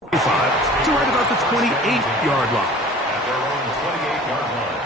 5 to right about the 28-yard line. At their own 28-yard line.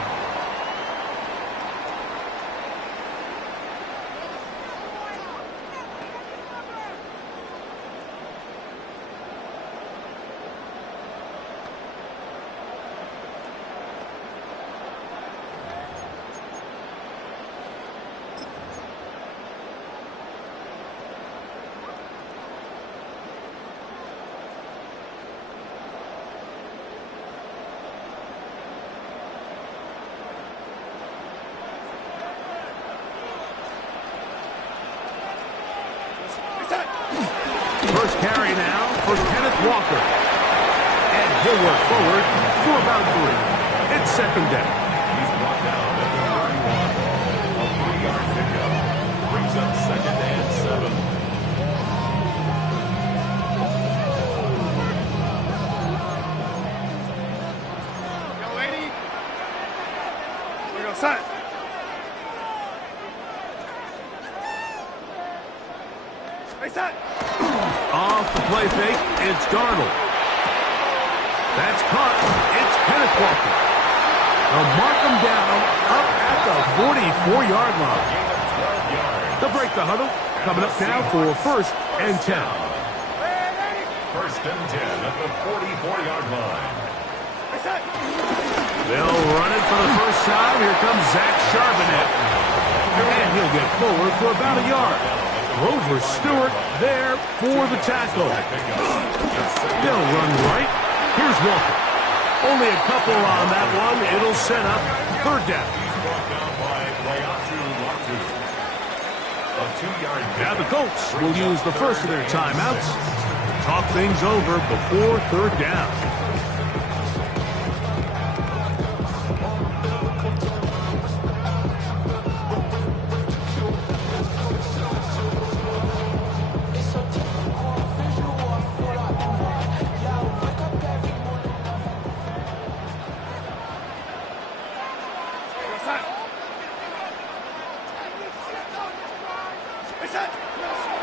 First carry now for Kenneth Walker. And he'll work forward for about 3. It's second down. He's brought down at the 31. A 3-yard pickup brings up second and 7. Yo, lady. We go set. Hey, set. Off the play fake, it's Darnold. That's caught. It's Kenneth Walker. They'll mark him down up at the 44-yard line. They'll break the huddle. Coming up now for first and 10. First and 10 at the 44-yard line. They'll run it for the first time. Here comes Zach Charbonnet. And he'll get forward for about a yard. Grover Stewart there for the tackle. They'll run right. Here's Walker. Only a couple on that one. It'll set up third down. Now the Colts will use the first of their timeouts to talk things over before third down.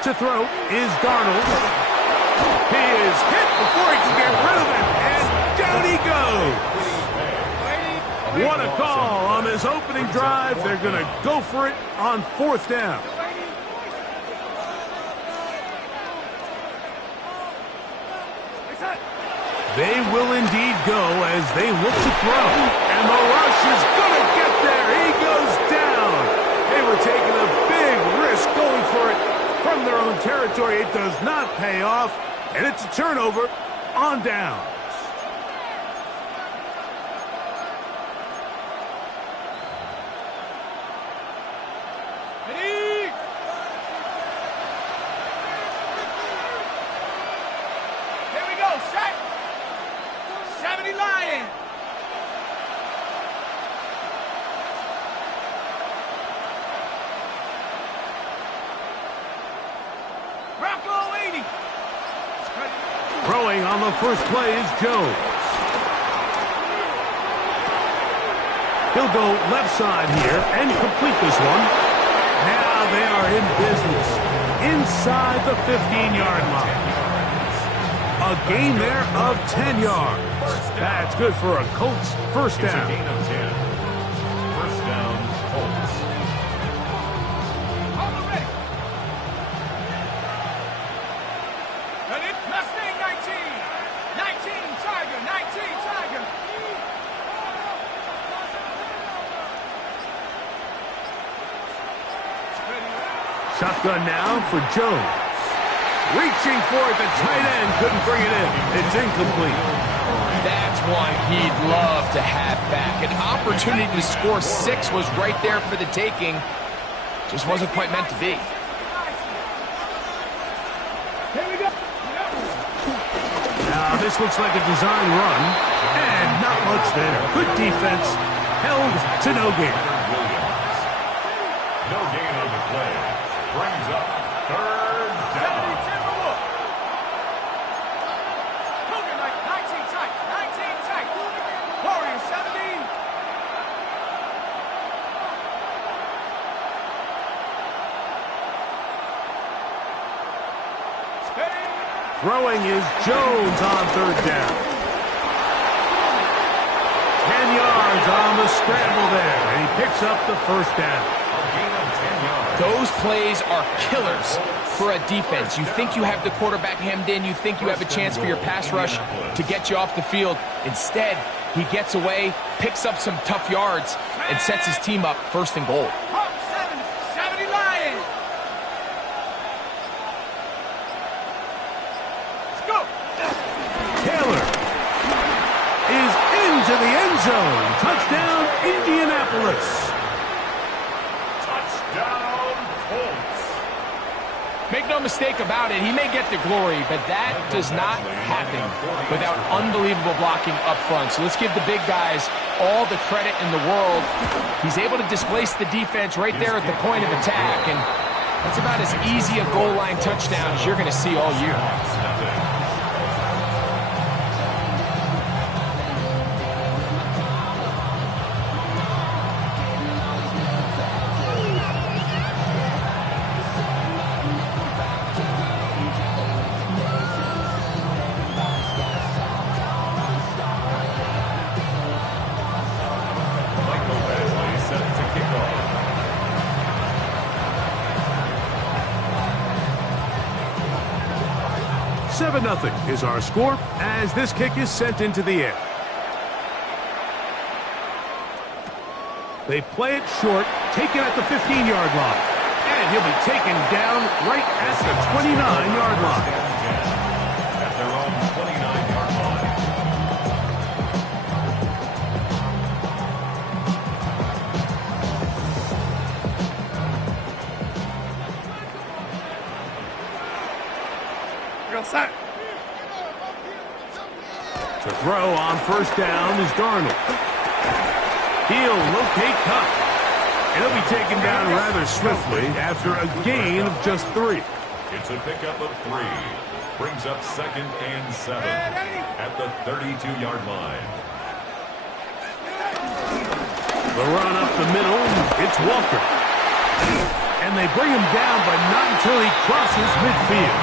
To throw is Darnold. He is hit before he can get rid of it, and down he goes. What a call on this opening drive. They're going to go for it on fourth down. They will indeed go as they look to throw, and the rush is going to get there. He goes down. They were taking a big risk going for it from their own territory. It does not pay off, and it's a turnover on downs. Ready? Here we go, set. 70 Lion. Rocco 80. Throwing on the first play is Jones. He'll go left side here and complete this one. Now they are in business inside the 15-yard line. A gain there of 10 yards. That's good for a Colts first down. It's a gain of 10. First down, Colts. Mustang 19. 19 Tiger. 19 Tiger. Shotgun now for Jones. Reaching for it, the tight end couldn't bring it in. It's incomplete. That's one he'd love to have back. An opportunity to score 6 was right there for the taking. Just wasn't quite meant to be. Here we go. Now this looks like a design run, and not much there. Good defense, held to no gain. No gain on the play. Brings up third down. 19 tight. 19 tight. Warriors 70. Throwing is Jones on third down. 10 yards on the scramble there, and he picks up the first down. Those plays are killers for a defense. You think you have the quarterback hemmed in. You think you have a chance for your pass rush to get you off the field. Instead, he gets away, picks up some tough yards, and sets his team up first and goal. 70 Lions. Let's go. Taylor is into the end zone. Touchdown, Indianapolis. Make no mistake about it, he may get the glory, but that does not happen without unbelievable blocking up front. So let's give the big guys all the credit in the world. He's able to displace the defense right there at the point of attack, and that's about as easy a goal line touchdown as you're going to see all year. Michael Badgley set to kick off. 7-0 is our score as this kick is sent into the air. They play it short, take it at the 15-yard line. And he'll be taken down right at the 29-yard line. At their own 29-yard line. Real set. To throw on first down is Darnold. He'll locate Kupp. And he'll be taken down rather swiftly after a gain of just 3. It's a pickup of 3. Brings up 2nd and 7 at the 32-yard line. The run up the middle, it's Walker. And they bring him down, but not until he crosses midfield.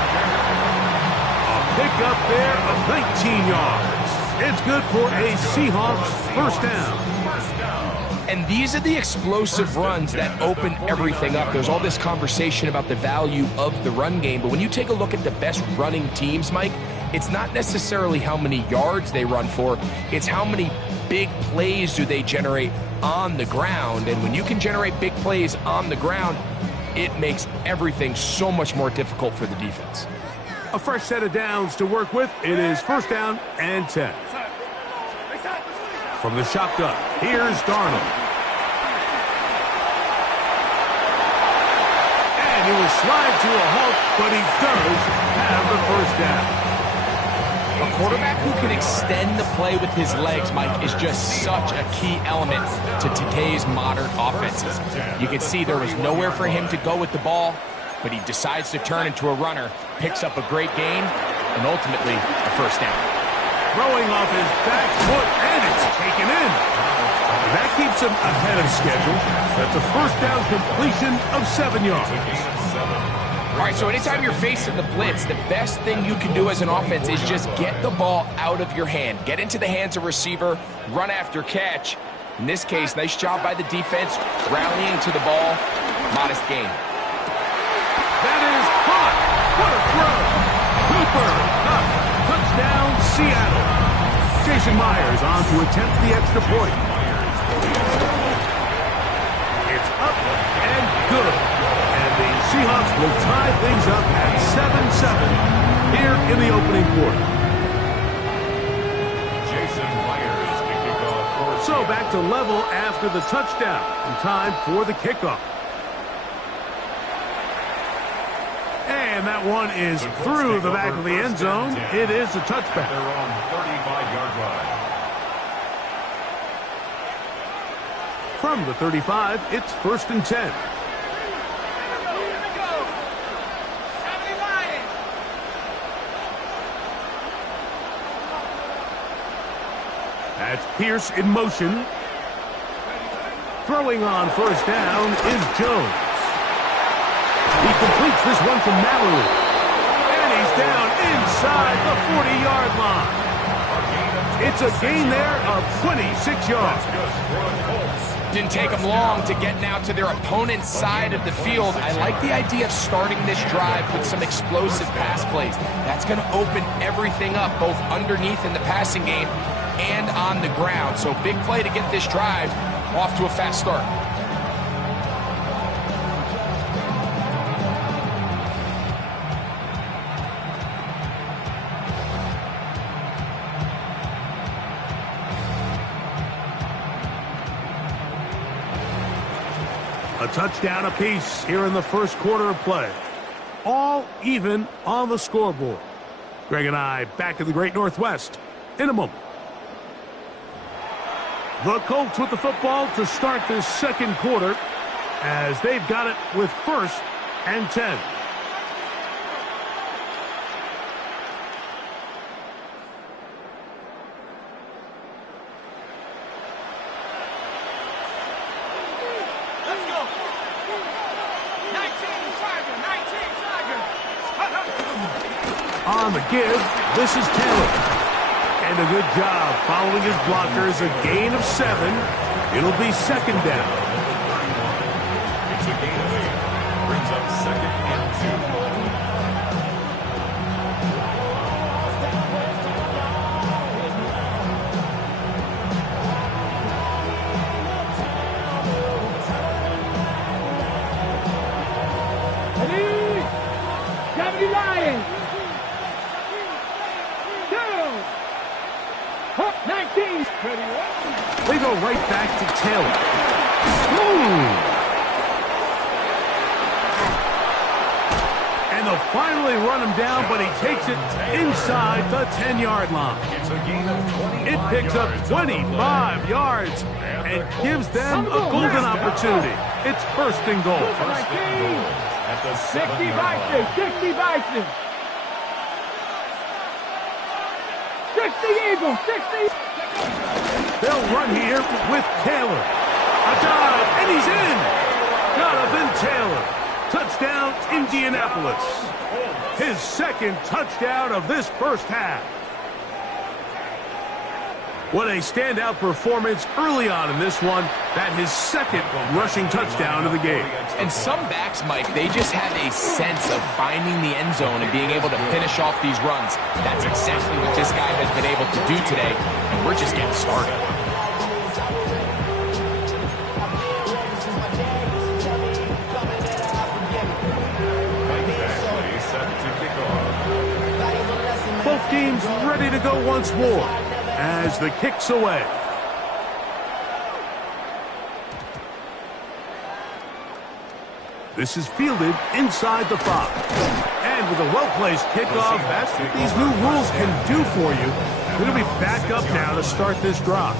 A pickup there of 19 yards. It's good for a Seahawks first down. And these are the explosive runs that open everything up. There's all this conversation about the value of the run game, but when you take a look at the best running teams, Mike, it's not necessarily how many yards they run for, it's how many big plays do they generate on the ground. And when you can generate big plays on the ground, it makes everything so much more difficult for the defense. A fresh set of downs to work with. It is first down and 10. From the shotgun, here's Darnold. And he will slide to a halt, but he does have the first down. A quarterback who can extend the play with his legs, Mike, is just such a key element to today's modern offenses. You can see there was nowhere for him to go with the ball, but he decides to turn into a runner, picks up a great gain, and ultimately a first down. Throwing off his back foot, and it's taken in. And that keeps him ahead of schedule. That's a first down completion of 7 yards. All right, so anytime you're facing the blitz, the best thing you can do as an offense is just get the ball out of your hand. Get into the hands of receiver, run after catch. In this case, nice job by the defense, rallying to the ball. Modest gain. That is caught. What a throw. Cooper up. Touchdown, Seattle. Jason Myers on to attempt the extra point. It's up and good. And the Seahawks will tie things up at 7-7 here in the opening quarter. Jason Myers to kick off. So back to level after the touchdown. And time for the kickoff. And that one is through the back of the end zone. It is a touchback. They're on 35-yard line. From the 35, it's first and 10. That's Pierce in motion. Throwing on first down is Jones. He completes this one to Mallory. And he's touchdown inside the 40-yard line. It's a gain there of 26 yards. Didn't take them long to get now to their opponent's side of the field. I like the idea of starting this drive with some explosive pass plays. That's going to open everything up, both underneath in the passing game and on the ground. So big play to get this drive off to a fast start. A touchdown apiece here in the first quarter of play. All even on the scoreboard. Greg and I back in the Great Northwest in a moment. The Colts with the football to start this second quarter as they've got it with 1st and 10. On the give, this is Taylor. And a good job following his blockers, a gain of 7. It'll be 2nd down. It's a gain of 8. Brings up 2nd and 2. Lions. 19. They go right back to Taylor. Smooth. And they'll finally run him down, but he takes it inside the 10-yard line. It's a gain of 25 It picks up 25 yards and gives them a golden opportunity. It's 1st and goal. First and goal at the 60 Bison. 60 Bison. 60 Eagles. 60. They'll run here with Taylor. A dive, and he's in. Jonathan Taylor. Touchdown, Indianapolis. His 2nd touchdown of this first half. What a standout performance early on in this one. That his 2nd rushing touchdown of the game. And some backs, Mike, they just have a sense of finding the end zone and being able to finish off these runs. That's exactly what this guy has been able to do today, and we're just getting started. Both teams ready to go once more as the kick's away. This is fielded inside the 5. And with a well-placed kickoff, that's what these new rules can do for you. It'll be back up now to start this drive.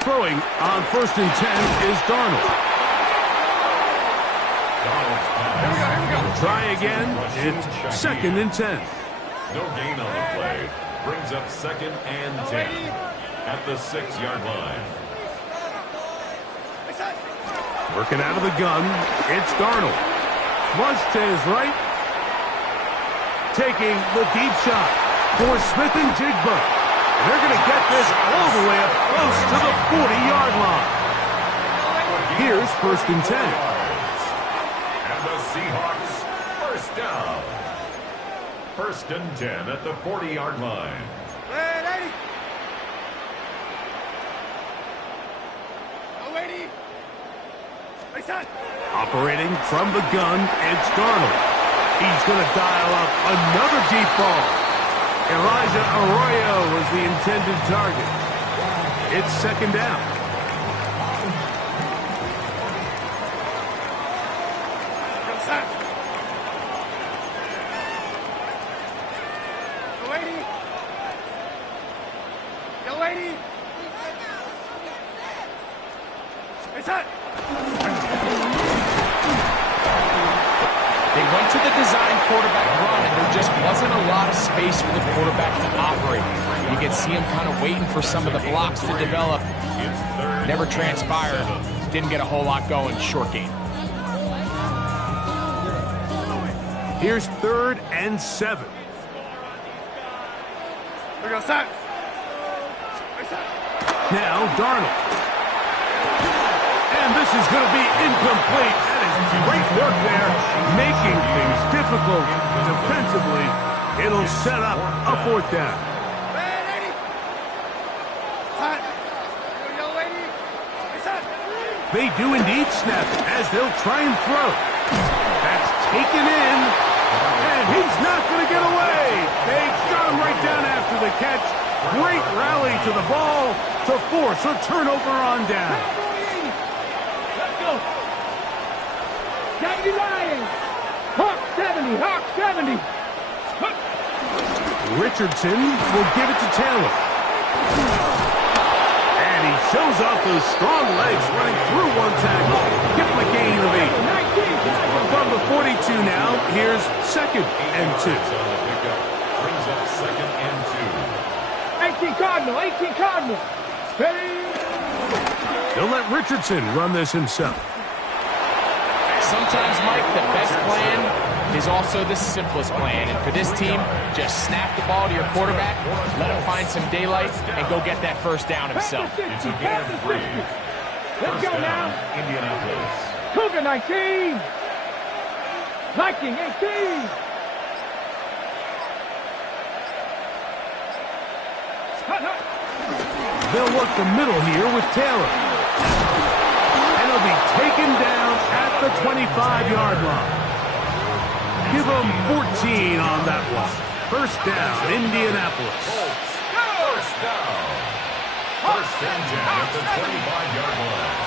Throwing on 1st and 10 is Darnold. Try again. It's 2nd and 10. No gain on the play. Brings up 2nd and 10 at the 6-yard line. Working out of the gun. It's Darnold. Flush to his right. Taking the deep shot for Smith and Jigba. They're going to get this all the way up close to the 40-yard line. Here's 1st and 10. And the Seahawks, 1st down. 1st and 10 at the 40-yard line. Operating from the gun, it's Darnold. He's going to dial up another deep ball. Elijah Arroyo was the intended target. It's 2nd down. Young lady. Young lady. It's hot. They went to the design quarterback run, and there just wasn't a lot of space for the quarterback to operate. You could see him kind of waiting for some of the blocks to develop. Never transpired. Didn't get a whole lot going. Short game. Here's 3rd and 7. We're going to start. Now Darnold. And this is going to be incomplete. That is great work there, making things difficult defensively. It'll set up a 4th down. They do indeed snap it as they'll try and throw. That's taken in, and he's not going to get away. They got him right down after the catch. Great rally to the ball to force a turnover on down. Let's go. 70 Lions. Hawk 70. Hawk 70. Richardson will give it to Taylor. And he shows off those strong legs running through one tackle. Give him a gain of 8. From the 42 now, here's 2nd and 2. Brings up 2nd and 2. 18 Cardinal. 18 Cardinal. Ready. He'll let Richardson run this himself. Sometimes, Mike, the best plan is also the simplest plan. And for this team, just snap the ball to your quarterback, let him find some daylight, and go get that 1st down himself. It's a gain of 3. Let's go now. Indianapolis. Cougar 19. Viking 18. They'll work the middle here with Taylor. And he'll be taken down at the 25-yard line. Give them 14 on that one. 1st down, Indianapolis. First down. 1st and 10 at the 25-yard line.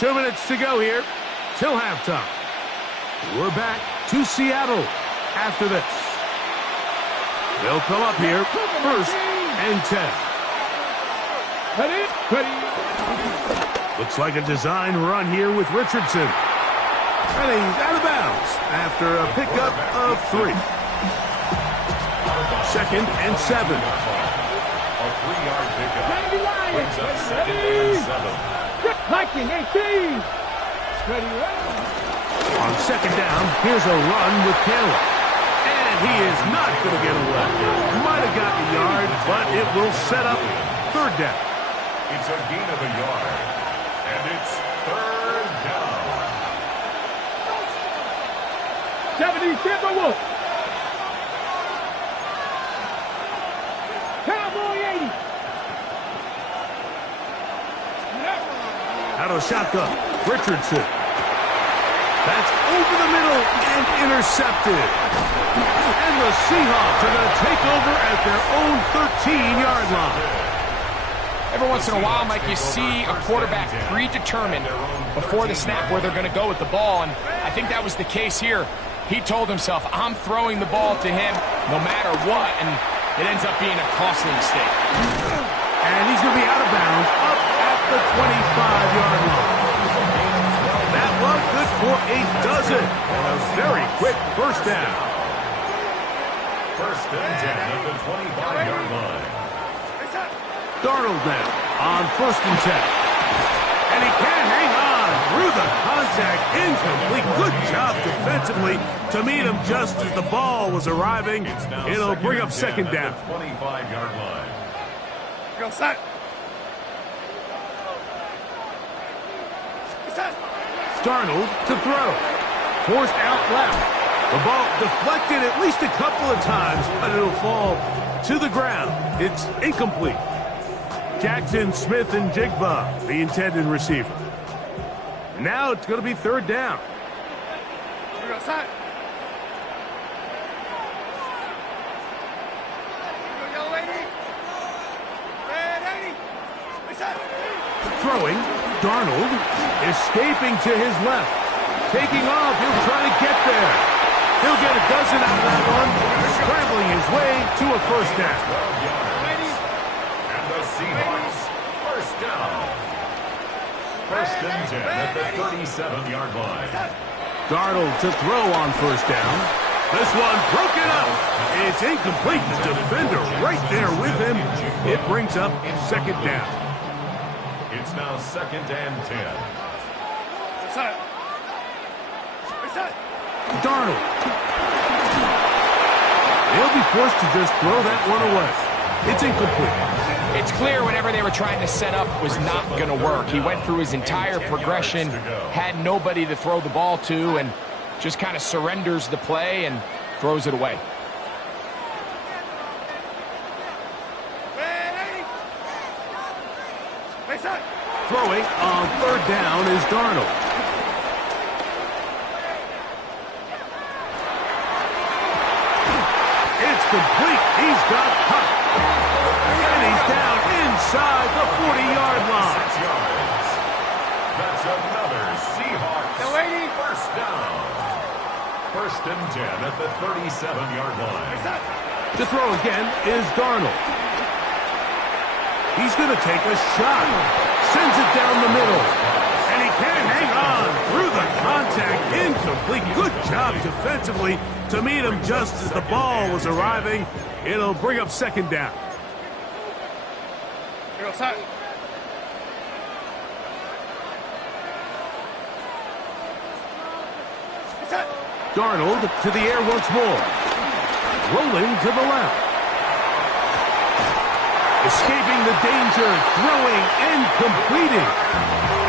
Two minutes to go here till halftime. We're back to Seattle after this. They'll come up here 1st and 10. Ready. Looks like a design run here with Richardson. And he's out of bounds after a pickup of 3. 2nd and 7. A 3-yard pickup. Brings up 2nd and 7. Viking 18. Ready. On 2nd down, here's a run with Taylor. And he is not going to get away. Might have gotten a yard, but it will set up 3rd down. It's a gain of a yard. And it's 3rd down. 70 Timberwolves. Cowboy 80. Out of shotgun, Richardson. That's over the middle and intercepted. And the Seahawks are going to take over at their own 13-yard line. Every once in a while, Mike, you see a quarterback predetermined before the snap where they're going to go with the ball, and I think that was the case here. He told himself, I'm throwing the ball to him no matter what, and it ends up being a costly mistake. And he's going to be out of bounds up at the 25-yard line. That one good for a dozen. And a very quick 1st down. 1st and 10 at the 25-yard line. Darnold now on 1st and 10. And he can't hang on through the contact. Incomplete. Good job defensively to meet him just as the ball was arriving. It'll bring up 2nd down. 25-yard line. Go set. Darnold to throw. Forced out left. The ball deflected at least a couple of times, but it'll fall to the ground. It's incomplete. Jackson, Smith, and Jigba, the intended receiver. And now it's going to be 3rd down. Go set. Young lady. Red 80. Throwing, Darnold escaping to his left. Taking off, he'll try to get there. He'll get a dozen out of that one, scrambling his way to a first down. And the Seahawks, first down. First and 10 at the 37-yard line. Darnold to throw on first down. This one broken up. It's incomplete. The defender right there with him. It brings up second down. It's now second and 10. Darnold. He'll be forced to just throw that one away. It's incomplete. It's clear whatever they were trying to set up was not going to work. He went through his entire progression, had nobody to throw the ball to, and just kind of surrenders the play and throws it away. Throwing on third down is Darnold. It's complete. He's got Huck. And he's down inside the 40-yard line. 6 yards. That's another Seahawks first down. First and 10 at the 37-yard line. To throw again is Darnold. He's going to take a shot. Sends it down the middle. And he can't hang on through the contact. Incomplete. Good job defensively to meet him just as the ball was arriving. It'll bring up second down. Darnold to the air once more. Rolling to the left. Escaping the danger, throwing and completing.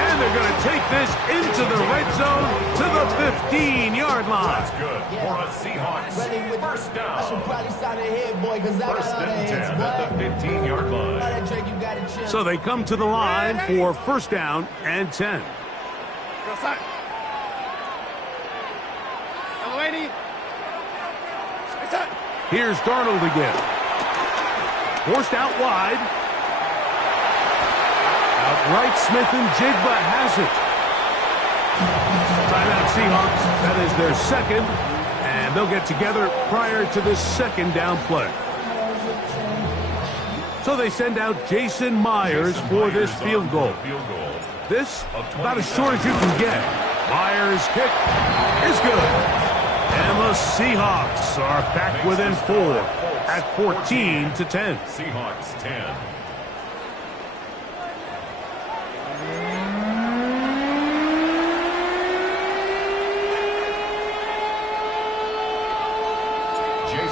And they're going to take this into the red zone to the 15-yard line. That's good for a Seahawks first down. First and 10 at the 15-yard line. So they come to the line for first down and 10. Here's Darnold again. Forced out wide. Outright Smith and Jigba has it. Timeout Seahawks. That is their second. And they'll get together prior to this second down play. So they send out Jason Myers for this field goal. This, about as short as you can get. Myers' kick is good. And the Seahawks are back within 4 at 14-10. Seahawks 10.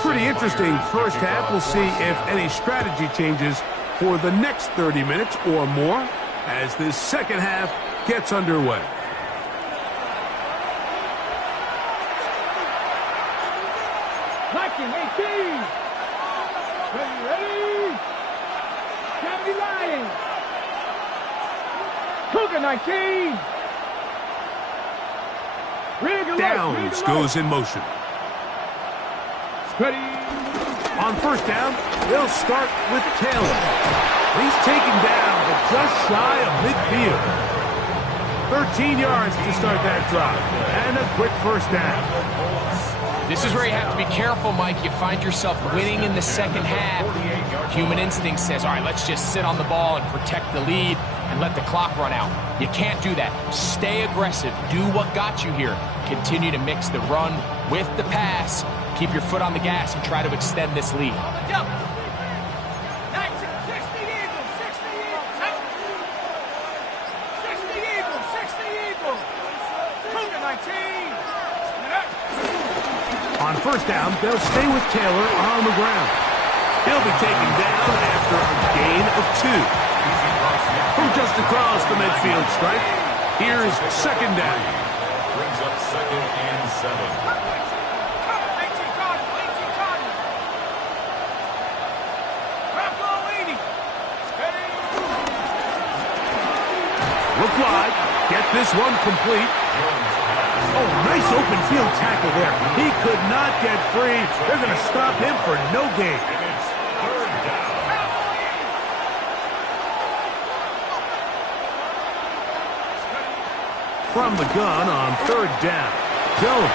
Pretty interesting first half. We'll see if any strategy changes for the next 30 minutes or more as this second half gets underway. Viking 18. Ready? County Lions. Cougar 19. Downs goes in motion. Ready. On first down, they'll start with Taylor. He's taken down but just shy of midfield. 13 yards to start that drive. And a quick first down. This is where you have to be careful, Mike. You find yourself winning in the second half. Human instinct says, all right, let's just sit on the ball and protect the lead and let the clock run out. You can't do that. Stay aggressive. Do what got you here. Continue to mix the run with the pass. Keep your foot on the gas and try to extend this lead. On first down, they'll stay with Taylor on the ground. He'll be taken down after a gain of 2. From just across the midfield stripe, here's second down. Brings up second and 7. Look wide. Get this one complete. Oh, nice open field tackle there. He could not get free. They're going to stop him for no gain. And it's third down. from the gun on third down. Jones.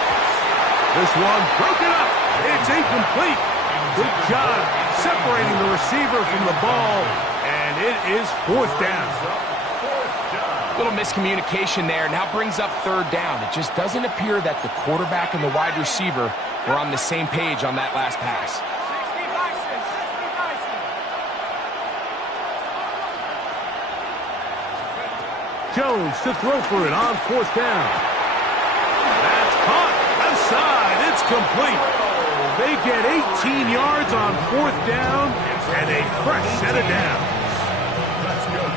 This one broken up. It's incomplete. Good job separating the receiver from the ball, and it is fourth down. Little miscommunication there. Now brings up third down. It just doesn't appear that the quarterback and the wide receiver were on the same page on that last pass. Jones to throw for it on fourth down. That's caught. Left side. It's complete. They get 18 yards on fourth down and a fresh set of downs.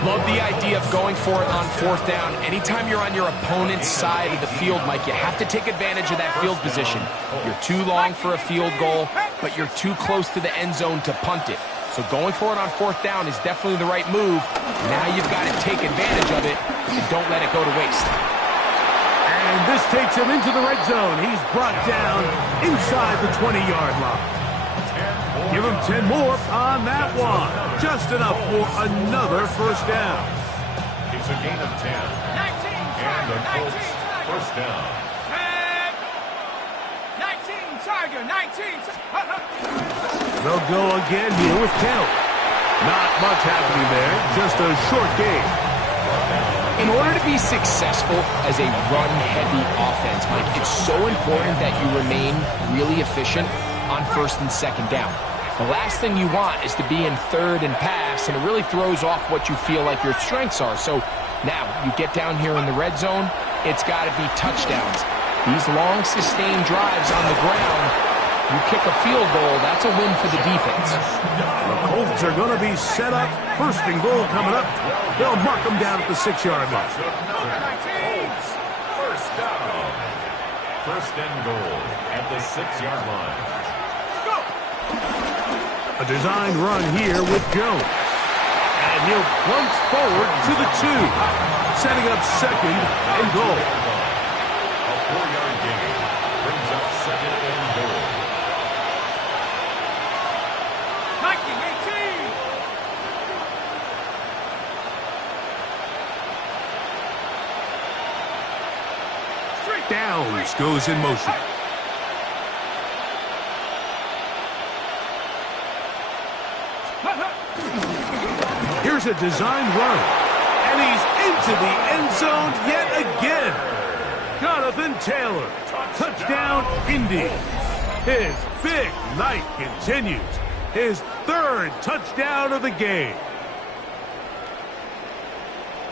Love the idea of going for it on fourth down. Anytime you're on your opponent's side of the field, Mike, you have to take advantage of that field position. You're too long for a field goal, but you're too close to the end zone to punt it. So going for it on fourth down is definitely the right move. Now you've got to take advantage of it and don't let it go to waste. And this takes him into the red zone. He's brought down inside the 20-yard line. Give him 10 more on that one. Just enough for another first down. It's a gain of 10. 19, And the Colts first down. 19, Tiger, 19. They'll go again here with Kell. Not much happening there. Just a short game. In order to be successful as a run-heavy offense, Mike, it's so important that you remain really efficient on first and second down. The last thing you want is to be in third and pass, and it really throws off what you feel like your strengths are. So now you get down here in the red zone, it's got to be touchdowns. These long, sustained drives on the ground, you kick a field goal, that's a win for the defense. The Colts are going to be set up. First and goal coming up. They'll mark them down at the 6-yard line. Colts first down. First and goal at the 6-yard line. A designed run here with Jones. And he'll plunge forward to the 2. Setting up second and goal. A 4-yard gain brings up second and goal. 18. Downs goes in motion. Here's a designed run. And he's into the end zone yet again. Jonathan Taylor. Touchdown, Indy. His big night continues. His third touchdown of the game.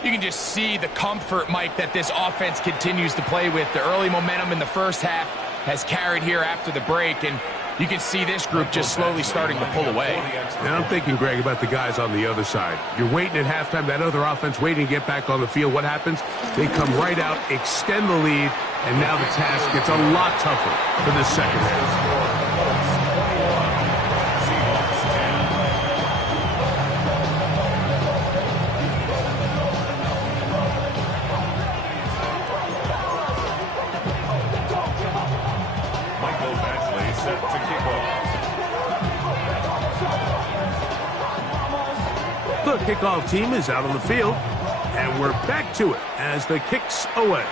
You can just see the comfort, Mike, that this offense continues to play with. The early momentum in the first half has carried here after the break, and you can see this group just slowly starting to pull away. And I'm thinking, Greg, about the guys on the other side. You're waiting at halftime, that other offense waiting to get back on the field. What happens? They come right out, extend the lead, and now the task gets a lot tougher for this second half. The kickoff team is out on the field, and we're back to it as the kick's away.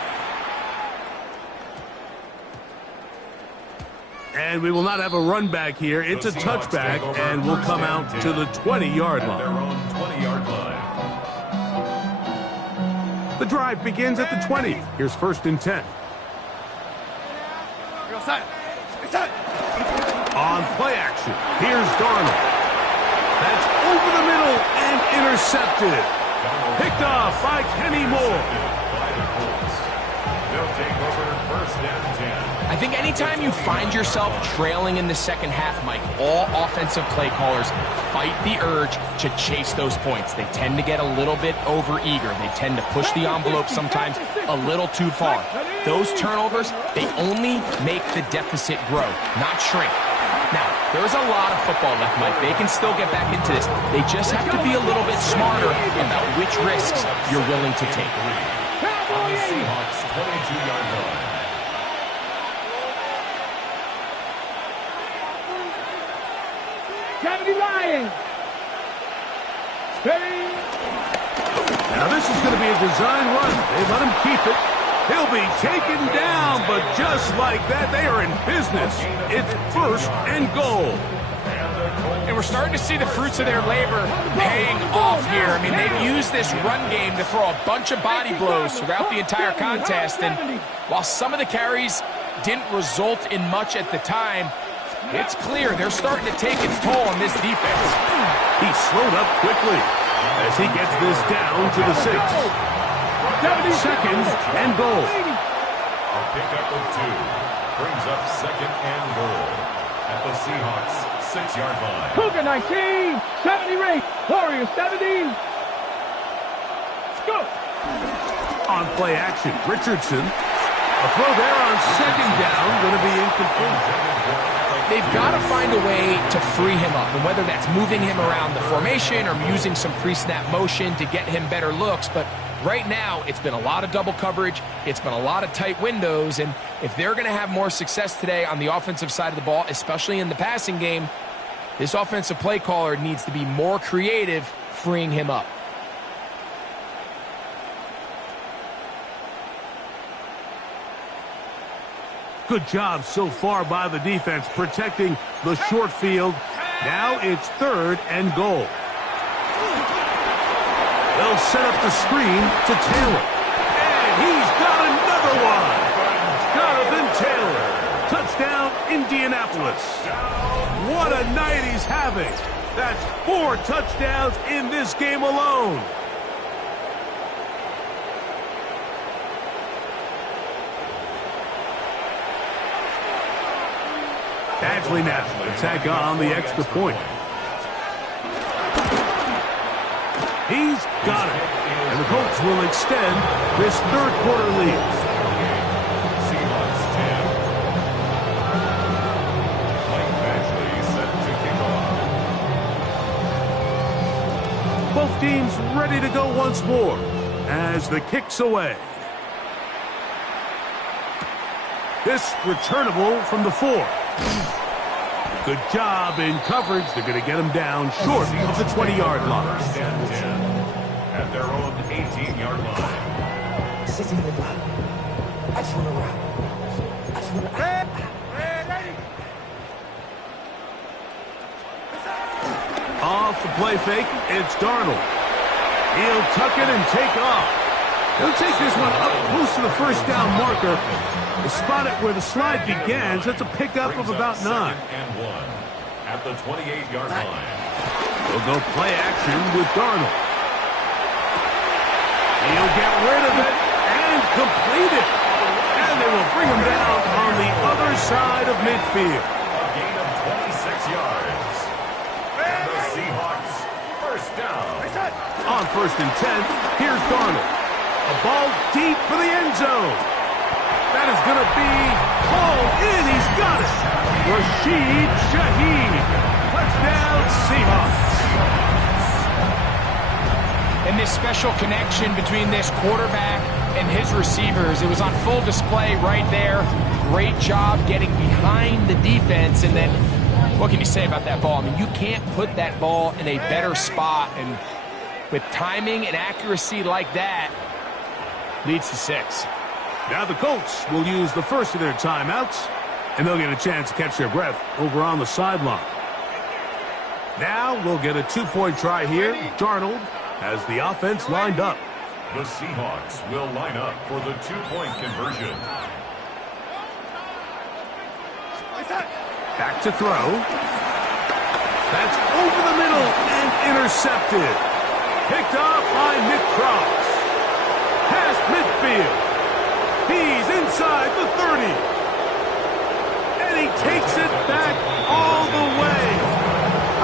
And we will not have a run back here. It's a touchback, and we'll come out to the 20-yard line. The drive begins at the 20. Here's first and 10. On play action, here's Darnold. That's over the middle and intercepted. Picked off by Kenny Moore. They'll take over first and 10. I think anytime you find yourself trailing in the second half, Mike, all offensive play callers fight the urge to chase those points. They tend to get a little bit overeager. They tend to push the envelope sometimes a little too far. Those turnovers, they only make the deficit grow, not shrink. Now, there's a lot of football left, Mike. They can still get back into this. They just have to be a little bit smarter about which risks you're willing to take. On the Seahawks 22-yard line. Now this is going to be a design run. They let him keep it. He'll be taken down, but just like that, they are in business. It's 1st and goal. And we're starting to see the fruits of their labor paying off here. I mean, they've used this run game to throw a bunch of body blows throughout the entire contest. And while some of the carries didn't result in much at the time, it's clear they're starting to take its toll on this defense. He slowed up quickly as he gets this down to the 6. 2nd and goal. A pickup of 2 brings up 2nd and goal at the Seahawks 6-yard line. Cougar 19, 70 rate, Warriors 70. Let's go. On play action, Richardson. A throw there on 2nd down, going to be incomplete. They've got to find a way to free him up, and whether that's moving him around the formation or using some pre-snap motion to get him better looks, but right now it's been a lot of double coverage, it's been a lot of tight windows, and if they're going to have more success today on the offensive side of the ball, especially in the passing game, this offensive play caller needs to be more creative freeing him up. Good job so far by the defense protecting the short field. Now it's 3rd and goal. They'll set up the screen to Taylor. And he's got another one. Jonathan Taylor. Touchdown, Indianapolis. What a night he's having. That's 4 touchdowns in this game alone. Badgley now to tack on the extra point. He's got it. And the Colts will extend this 3rd quarter lead. Seahawks 10. Mike Badgley set to kick off. Both teams ready to go once more as the kick's away. This returnable from the 4. Good job in coverage. They're going to get him down short of the 20-yard line. 1st and 10 at their own 18-yard line. Off the play fake, it's Darnold. He'll tuck it and take off. He'll take this one up close to the 1st down marker. To spot it where the slide begins. That's a pickup of about 9. 2nd and 1 at the 28-yard line. They'll go play action with Darnold. He'll get rid of it and complete it. And they will bring him down on the other side of midfield. A gain of 26 yards. And the Seahawks 1st down. On 1st and 10, here's Darnold. A ball deep for the end zone. That is going to be hauled in. He's got it. Rashid Shaheed. Touchdown, Seahawks. And this special connection between this quarterback and his receivers, it was on full display right there. Great job getting behind the defense. And then what can you say about that ball? I mean, you can't put that ball in a better spot. And with timing and accuracy like that, leads to 6. Now the Colts will use the first of their timeouts, and they'll get a chance to catch their breath over on the sideline. Now we'll get a 2-point try here. Darnold has the offense lined up. The Seahawks will line up for the 2-point conversion. Back to throw. That's over the middle and intercepted. Picked off by Nick Cross. Past midfield. He's inside the 30. And he takes it back all the way.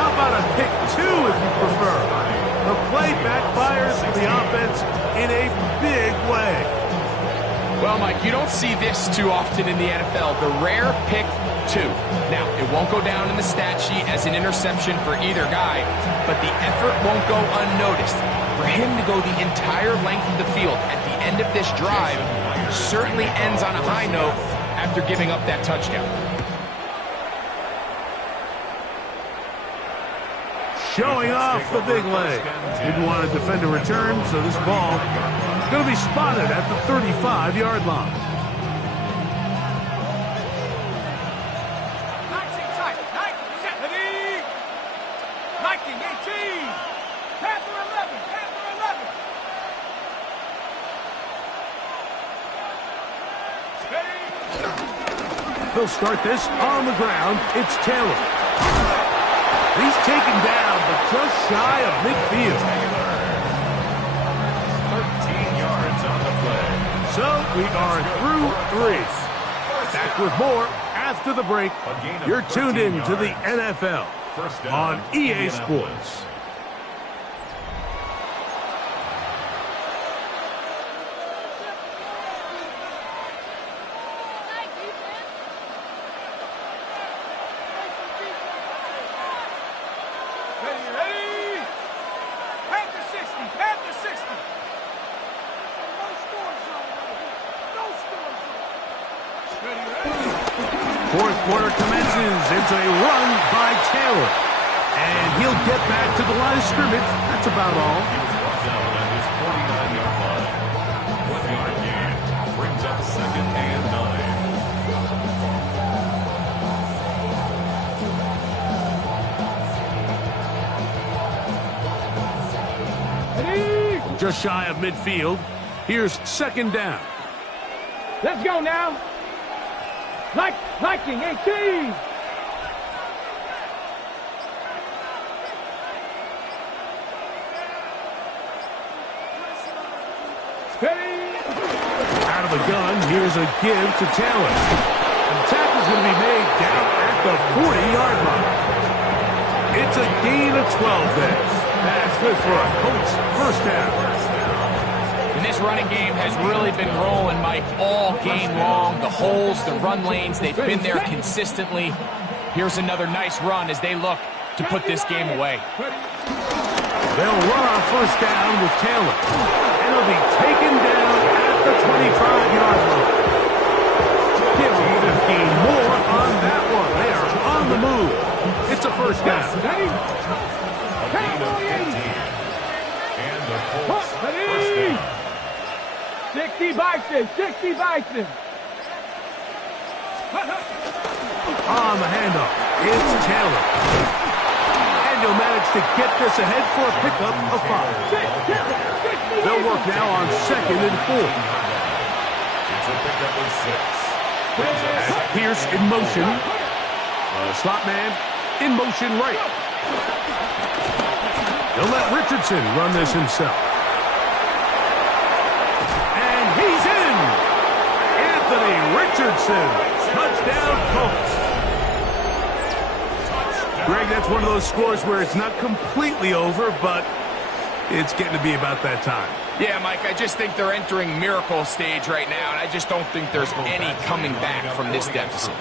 How about a pick 2 if you prefer? The play backfires for the offense in a big way. Well, Mike, you don't see this too often in the NFL. The rare pick 2. Now, it won't go down in the stat sheet as an interception for either guy, but the effort won't go unnoticed. For him to go the entire length of the field at the end of this drive certainly ends on a high note after giving up that touchdown. Showing off the big leg. Didn't want to defend a return, so this ball Going to be spotted at the 35-yard line. He'll start this on the ground. It's Taylor. He's taken down, but just shy of midfield. 13 yards on the play. So we are through 3. Back with more after the break. You're tuned in to the NFL on EA Sports. Fourth quarter commences. It's a run by Taylor. And he'll get back to the line of scrimmage. That's about all. He was brought down at his 49-yard line. 1-yard gain. Brings up 2nd and 9. Just shy of midfield. Here's 2nd down. Let's go now. Liking 18. Out of the gun, here's a give to Taylor. And the tackle's going to be made down at the 40-yard line. It's a gain of 12 there. That's good for a Colts first down. And this running game has really been rolling, Mike, all game long. The holes, the run lanes, they've been there consistently. Here's another nice run as they look to put this game away. They'll run on first down with Taylor. And it'll be taken down at the 25-yard line. Give them 15 more on that one. They are on the move. It's a first down. And the Colts first down. 60 Bison, 60 Bison. On the handoff, it's Taylor. And he'll manage to get this ahead for a pickup of 5. They'll work now on 2nd and 4. It's a pickup of 6. As Pierce in motion. Slot man in motion right. They'll let Richardson run this himself. And he's in! Anthony Richardson. Touchdown Colts. Greg, that's one of those scores where it's not completely over, but it's getting to be about that time. Yeah, Mike, I just think they're entering miracle stage right now, and I just don't think there's any coming back from this deficit.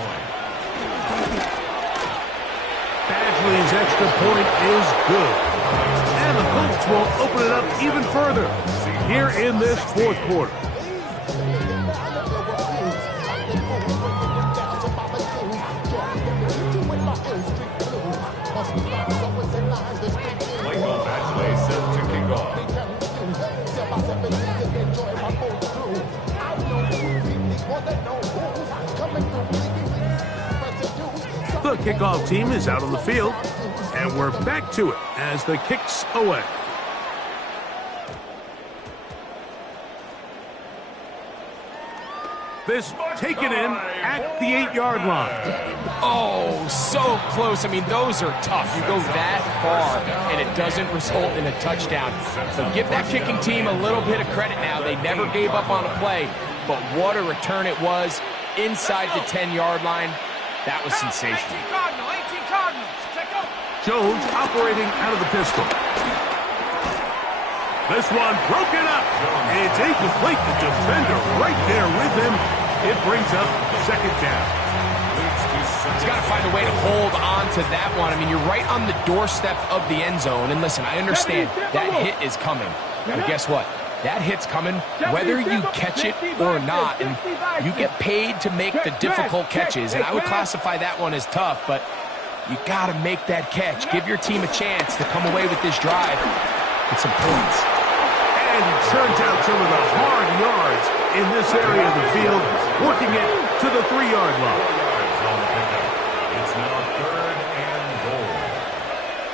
Badgley's extra point is good. And the Colts will open it up even further here in this fourth quarter. Michael Badgley set to kick off. The kickoff team is out on the field, and we're back to it as the kick's away. This taken in at the 8-yard line. Oh, so close. I mean, those are tough. You go that far, and it doesn't result in a touchdown. So give that kicking team a little bit of credit now. They never gave up on a play, but what a return it was inside the 10-yard line. That was sensational. 18 Cardinals. Jones operating out of the pistol. This one broken up. It's incomplete. The defender right there with him. It brings up 2nd down. He's got to find a way to hold on to that one. I mean, you're right on the doorstep of the end zone. And listen, I understand that hit is coming. But guess what? That hit's coming whether you catch it or not. And you get paid to make the difficult catches. And I would classify that one as tough, but you got to make that catch. Give your team a chance to come away with this drive with some points. And And he churns out some of the hard yards in this area of the field, working it to the 3-yard line. It's now 3rd and goal.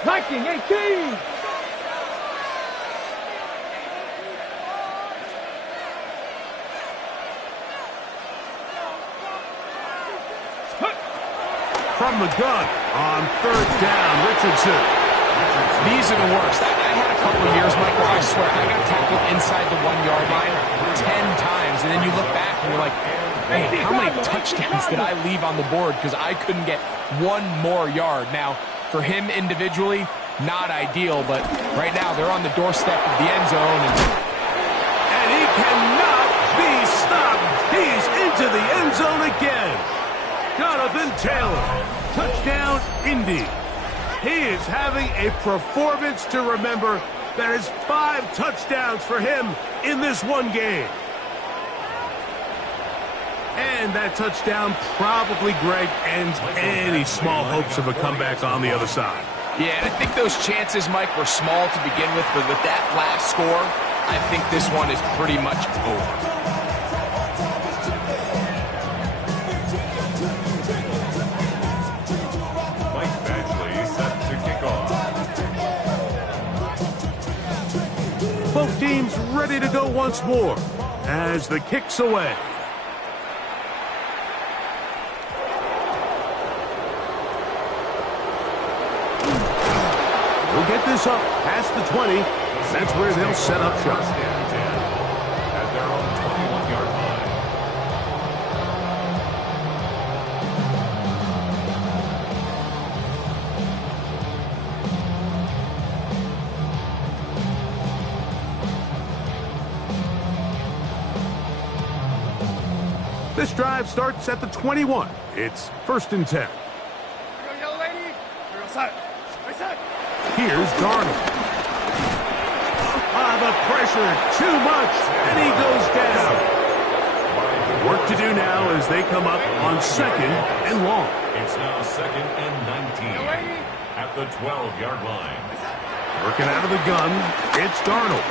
Viking 18. From the gun on 3rd down, Richardson. These are the worst. I had a couple of years, Mike, where I swear I got tackled inside the 1-yard line 10 times, and then you look back and you're like, man, how many touchdowns did I leave on the board because I couldn't get one more yard? Now, for him individually, not ideal, but right now they're on the doorstep of the end zone. And he cannot be stopped. He's into the end zone again. Jonathan Taylor, touchdown, Indy. He is having a performance to remember. That is 5 touchdowns for him in this one game. And that touchdown probably, Greg, ends any small hopes of a comeback on the other side. Yeah, and I think those chances, Mike, were small to begin with, but with that last score, I think this one is pretty much over. Both teams ready to go once more as the kick's away. We'll get this up past the 20. That's where they'll set up shop. At their own 21-yard line. This drive starts at the 21. It's 1st and 10. Here's Darnold. The pressure, too much, and he goes down. Work to do now as they come up on 2nd and long. It's now 2nd and 19 at the 12-yard line. Working out of the gun, it's Darnold.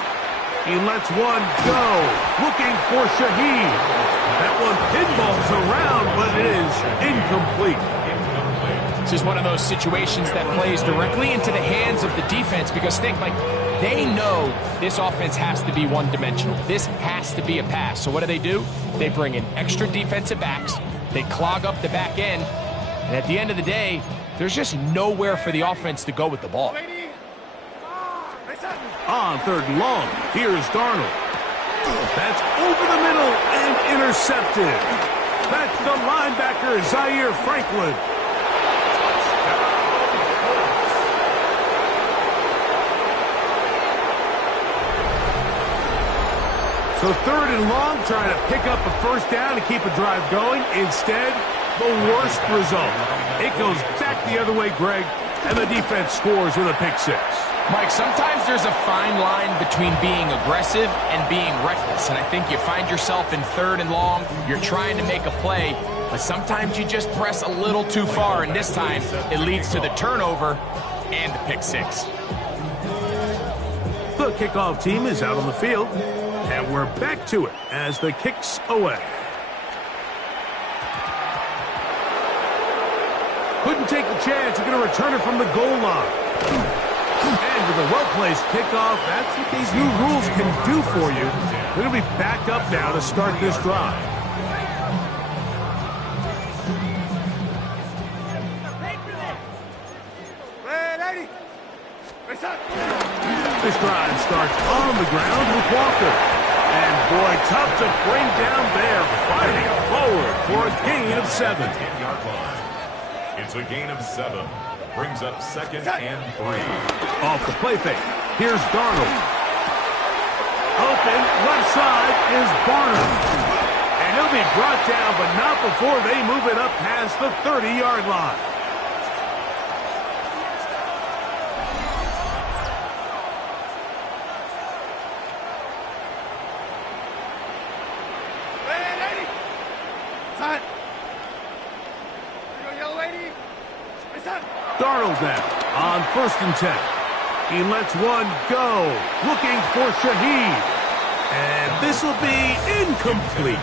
He lets one go, looking for Shaheed. That one pinballs around, but it is incomplete. This is one of those situations that plays directly into the hands of the defense because think, like, they know this offense has to be one-dimensional. This has to be a pass. So what do? They bring in extra defensive backs. They clog up the back end. And at the end of the day, there's just nowhere for the offense to go with the ball. On 3rd and long, here's Darnold. That's over the middle and intercepted. That's the linebacker, Zaire Franklin. So 3rd and long, trying to pick up a 1st down to keep a drive going. Instead, the worst result. It goes back the other way, Greg, and the defense scores with a pick 6. Mike, sometimes there's a fine line between being aggressive and being reckless, and I think you find yourself in 3rd and long, you're trying to make a play, but sometimes you just press a little too far, and this time it leads to the turnover and the pick 6. The kickoff team is out on the field, and we're back to it as the kick's away. Couldn't take the chance. You're going to return it from the goal line. And with a well-placed kickoff, that's what these new rules can do for you. They're going to be back up now to start this drive. This drive starts on the ground with Walker. And boy, tough to bring down there, fighting forward for a gain of 7. 10-yard line. It's a gain of 7. Brings up 2nd and 3. Off the play fake. Here's Darnold. Open, left side is Barnum. And he'll be brought down, but not before they move it up past the 30-yard line. Darnold now on 1st and 10. He lets one go, looking for Shaheed. And this will be incomplete.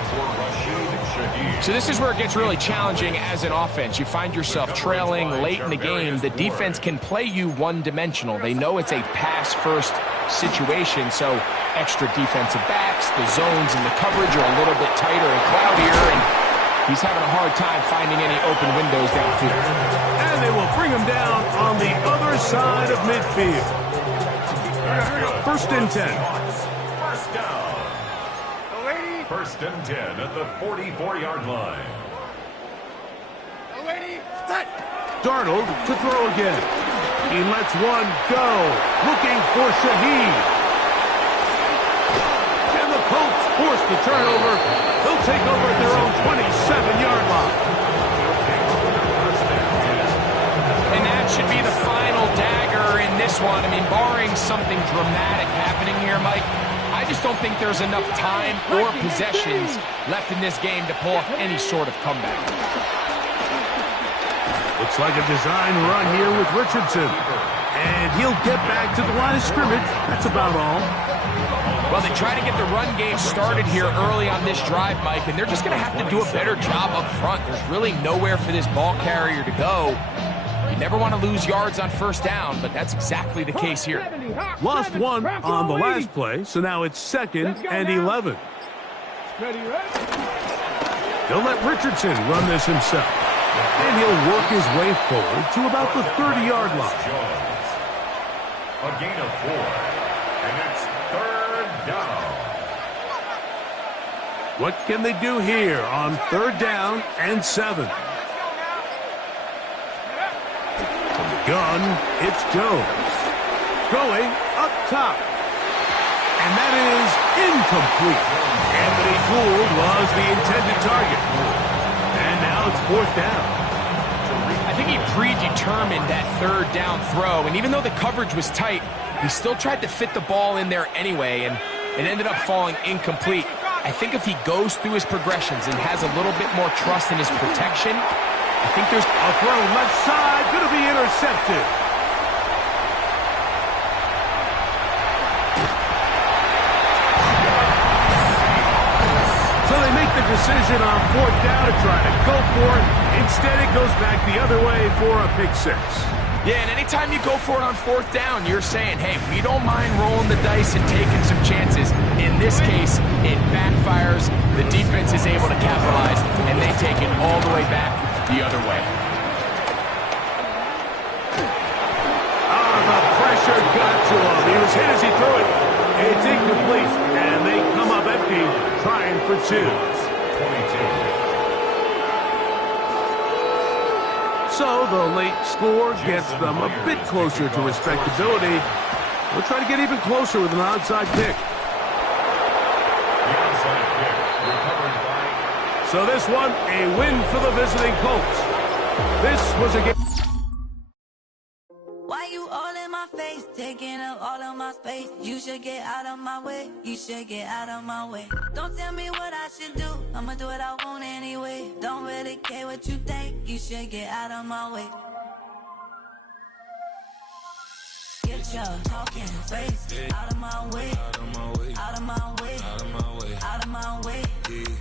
So this is where it gets really challenging as an offense. You find yourself trailing late in the game. The defense can play you one-dimensional. They know it's a pass-first situation, so extra defensive backs, the zones and the coverage are a little bit tighter and cloudier, and he's having a hard time finding any open windows downfield. And they will bring him down on the other side of midfield. First and 10. First down. First and 10 at the 44-yard line. Darnold to throw again. He lets one go, looking for Shaheed. And the Colts force the turnover. They'll take over at their own 27-yard line. And that should be the final dagger in this one. I mean, barring something dramatic happening here, Mike, I just don't think there's enough time or possessions left in this game to pull off any sort of comeback. Looks like a design run here with Richardson. And he'll get back to the line of scrimmage. That's about all. Well, they try to get the run game started here early on this drive, Mike, and they're just going to have to do a better job up front. There's really nowhere for this ball carrier to go. You never want to lose yards on first down, but that's exactly the case here. Lost one on the last play, so now it's 2nd and 11. They'll let Richardson run this himself. And he'll work his way forward to about the 30-yard line. A gain of 4. And it's 3rd down. What can they do here on 3rd down and 7? From the gun, it's Jones. Going up top. And that is incomplete. Anthony Gould was the intended target. And now it's 4th down. I think he predetermined that 3rd down throw, and even though the coverage was tight, he still tried to fit the ball in there anyway, and it ended up falling incomplete. I think if he goes through his progressions and has a little bit more trust in his protection, I think there's a throw left side, going to be intercepted. So they make the decision on 4th down to try to go for it. Instead, it goes back the other way for a pick 6. Yeah, and anytime you go for it on 4th down, you're saying, hey, we don't mind rolling the dice and taking some chances. In this case, it backfires. The defense is able to capitalize, and they take it all the way back the other way. The pressure got to him. He was hit as he threw it. It's incomplete, and they come up empty, trying for 2. 22. So the late score gets them a bit closer to respectability. We'll try to get even closer with an onside kick. The onside kick recovered by... So this one, a win for the visiting Colts. This was a game. Why you all in my face, taking up all of my space? You should get out of my way. You should get out of my way. Don't tell me what I should do. I'ma do what I want anyway. Don't really care what you think. You should get out of my way. Get your talking face out of my way. Out of my way. Out of my way. Out of my way. Out of my way.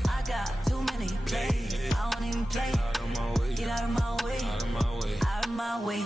I got too many plays. I don't even play. Out of my way. Get out of my way. Out of my way. Out of my way.